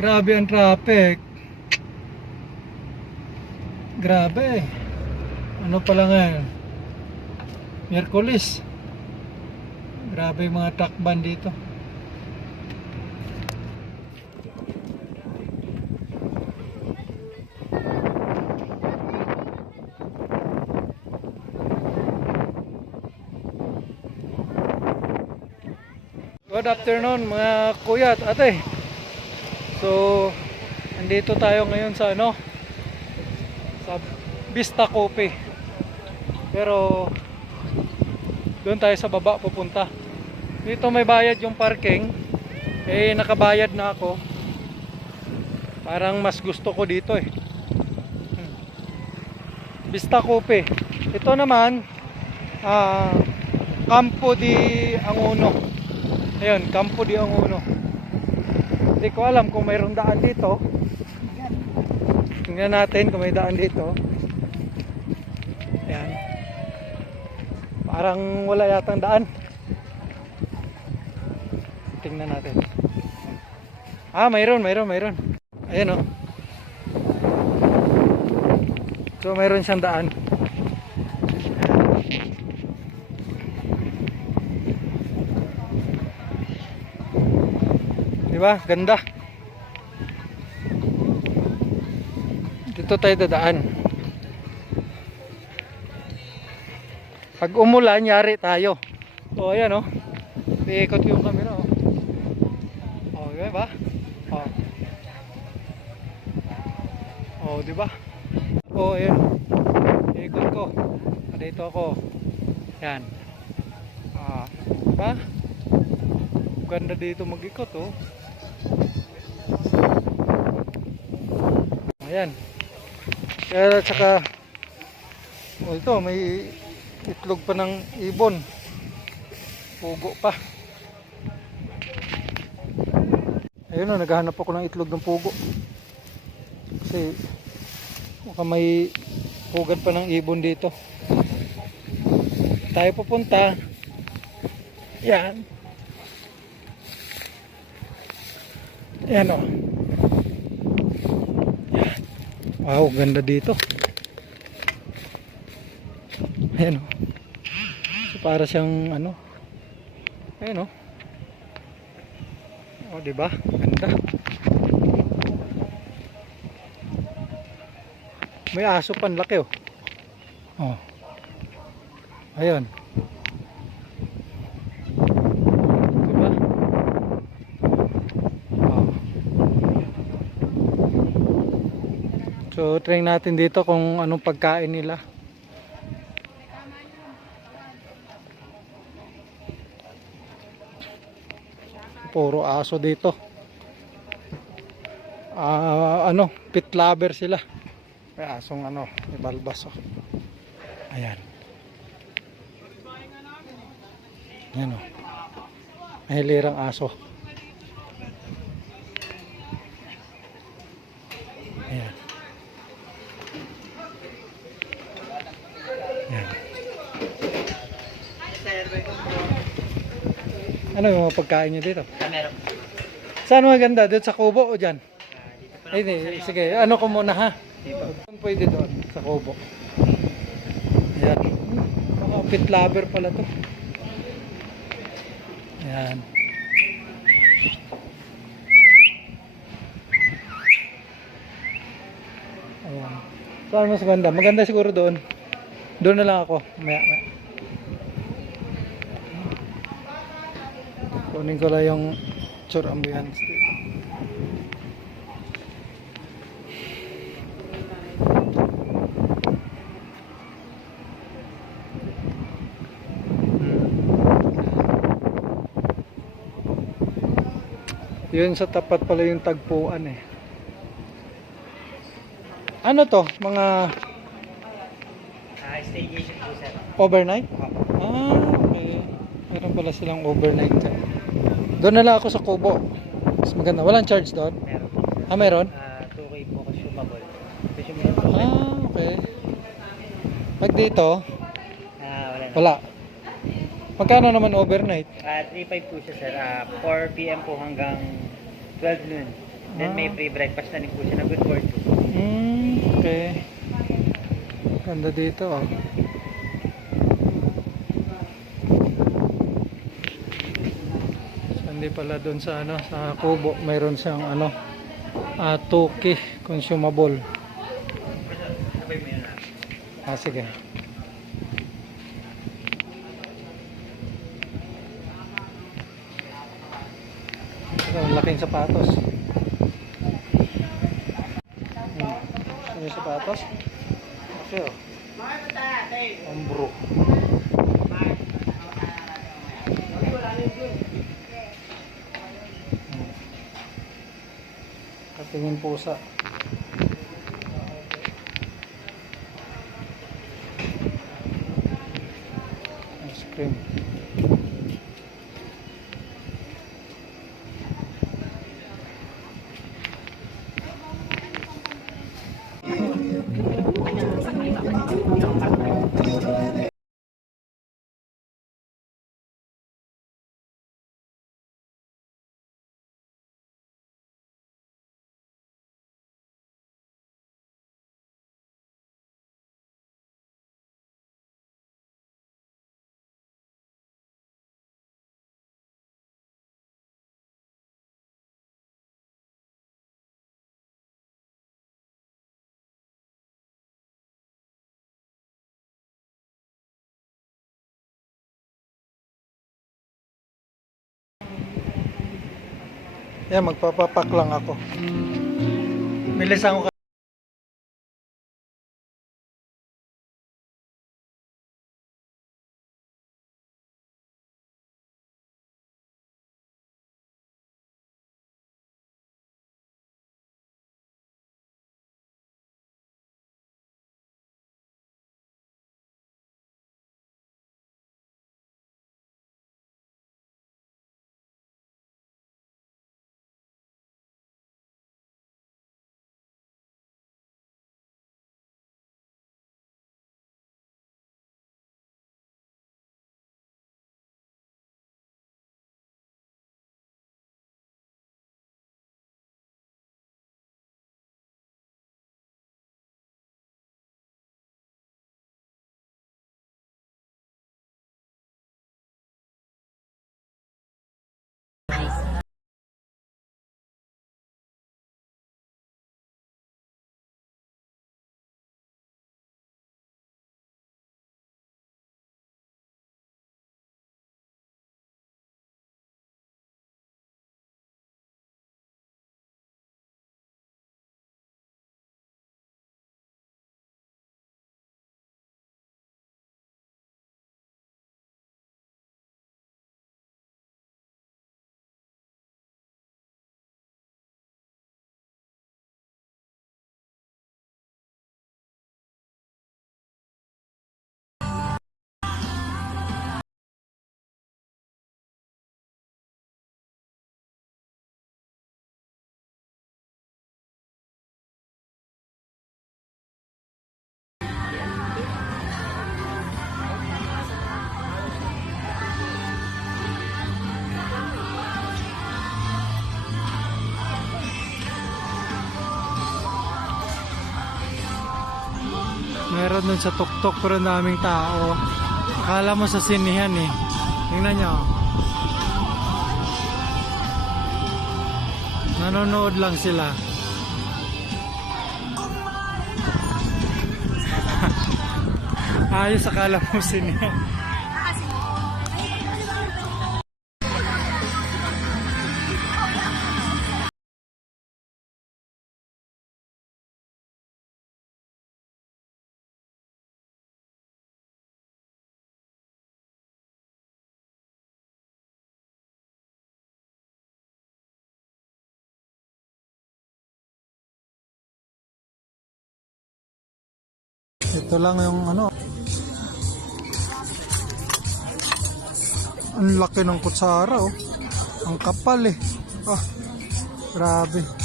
Grabe ang traffic. Grabe. Ano pala ngayon? Miyerkules. Grabe yung mga truck ban dito. Good afternoon mga kuya at ate. So, andito tayo ngayon sa ano? Sa Vista Coffee. Pero doon tayo sa baba pupunta. Dito may bayad yung parking. Eh nakabayad na ako. Parang mas gusto ko dito eh. Hmm. Vista Coffee. Ito naman ah Campo di Anguno. Ayun, Campo di Anguno. Hindi ko alam kung mayroong daan dito. Tingnan natin kung may daan dito. Ayan. Parang wala yatang daan. Tingnan natin. Ah, mayroon, mayroon, mayroon. Ayan oh. So mayroon siyang daan. Di ba? Ganda. Dito tayo dadaan. Pag umulan, yari tayo. O, ayan o. Iikot yung camera o. O, di ba? O. O, di ba? O, ayan. Iikot ko. Dito ako. Yan. Ah, di ba? Ganda dito mag-ikot oh. Ayan. Kaya saka oh ito may itlog pa ng ibon. Pugo pa. Ayun oh, naghahanap ako ng itlog ng pugo. Kasi baka may pugad pa ng ibon dito. Tayo pupunta. Yan. Yan o. Yan. Wow, ganda dito. Ayan o. So, para siyang ano. Ayan o. O, di ba? Ganda. May aso pan laki o. Oh. Ayun. Diba? Oh. So, try natin dito kung anong pagkain nila. Puro aso dito. Ah, ano, pit lover sila. May asong ano, ibalbas oh. Ayan. Ayan oh. Mahilirang aso. Ano yung mga pagkain nyo dito? Meron. Saan maganda? Dito sa kubo o dyan? Ah, dito pa Ay, di, sige. Ano ko muna ha? Dito. Pwede doon? Sa kubo. Ayan. Mga pit lover pala to. Ayan. Ayan. Saan mas maganda? Maganda siguro doon. Doon na lang ako. Maya, maya. Kunin ko lang yung tour ambience dito. Yun sa tapat pala yung tagpuan eh. Ano to? Mga Ah, staycation po sir. overnight? Ah, okay. Meron pala silang overnight dyan. Doon na lang ako sa Kubo. Mas maganda. Walang charge doon? Meron. Ah, meron? Ah, 2K po consumable. Consumable. Ah, okay. Pag dito, Ah, wala na. wala. Magkano naman overnight? Ah, 3.5 po siya sir. Ah, 4 PM po hanggang 12 noon. Then may Ah. free breakfast na rin po siya na good for two. Mm, okay. Ganda dito oh. Hindi pala doon sa ano sa kubo mayroon siyang ano ah, toki consumable. Ah, sige. Ang laking sapatos. Hmm. Yung sapatos? Okay, oh. Ambro. Hmm. Katingin pusa. Ice cream. Yan, magpapapak lang ako. Bilis ako ka- Meron dun sa tuktok pero daming tao. Akala mo sa sinihan eh. Tingnan nyo. Nanonood lang sila. Ayos akala mo sinihan. Ito lang yung ano. Ang laki ng kutsara oh. Ang kapal eh. Ah, grabe.